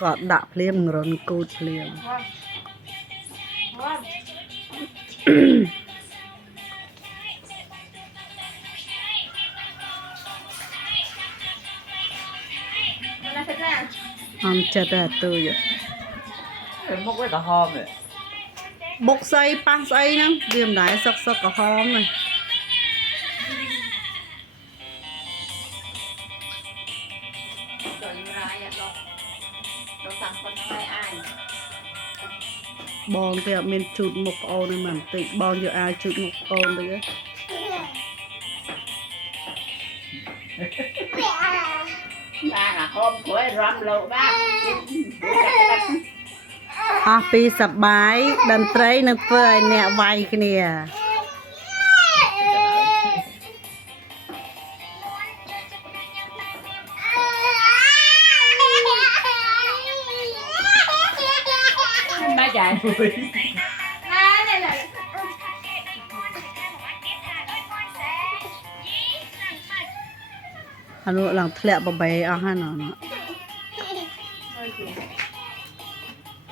ก็ดับเพลียงรนกูดเพลียงจะแต่ตัวอยู่มกไว้กับหอมเลยบกใส่ปังใส่นะเรียมไหนสักกับหอมเลยบองเตียเมนจุดหมกโอในมันติบองอยู่อาจุดหมกโอเลยบ้านหอมสวยรำเราบ้านปีสบายดันไตรนึกเพื่อเนี่ยไวกันเนี่ยมาใหญ่ฮันหลังทะเลบะใบอาหารเนาะ